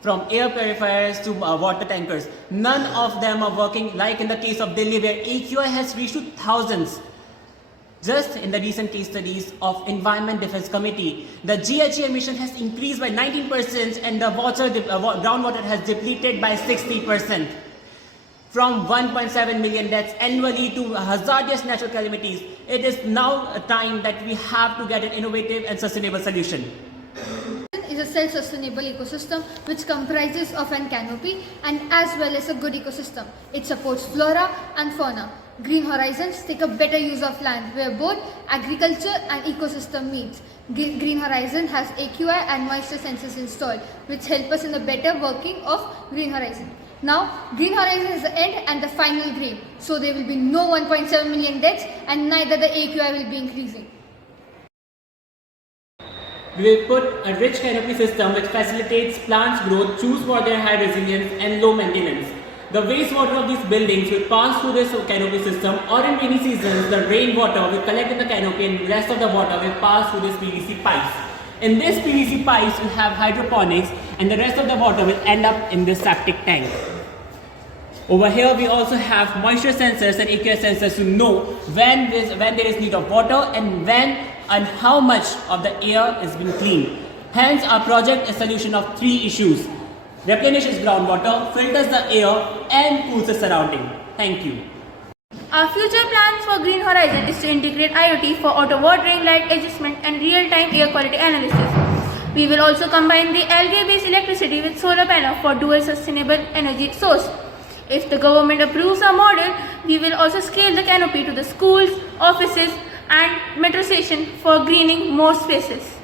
from air purifiers to water tankers. None of them are working, like in the case of Delhi, where AQI has reached to thousands. Just in the recent case studies of Environment Defense Committee, the GHG emission has increased by 19% and the groundwater has depleted by 60%. From 1.7 million deaths annually to hazardous natural calamities, it is now a time that we have to get an innovative and sustainable solution. Is a self-sustainable ecosystem which comprises of an canopy and as well as a good ecosystem. It supports flora and fauna. Green Horizons take a better use of land where both agriculture and ecosystem meets. Green Horizon has AQI and moisture sensors installed which help us in the better working of Green Horizon. Now, Green Horizon is the end and the final green. So there will be no 1.7 million deaths and neither the AQI will be increasing. We will put a rich canopy system which facilitates plants' growth, choose for their high resilience and low maintenance. The wastewater of these buildings will pass through this canopy system, or in rainy seasons, the rainwater will collect in the canopy and the rest of the water will pass through this PVC pipes. In this PVC pipes, we have hydroponics and the rest of the water will end up in this septic tank. Over here, we also have moisture sensors and AQI sensors to know when there is need of water and when and how much of the air is being cleaned. Hence, our project is a solution of 3 issues. Replenishes groundwater, filters the air and cools the surrounding. Thank you. Our future plans for Green Horizon is to integrate IoT for auto watering, light adjustment and real-time air quality analysis. We will also combine the algae-based electricity with solar panel for dual sustainable energy source. If the government approves our model, we will also scale the canopy to the schools, offices and metro station for greening more spaces.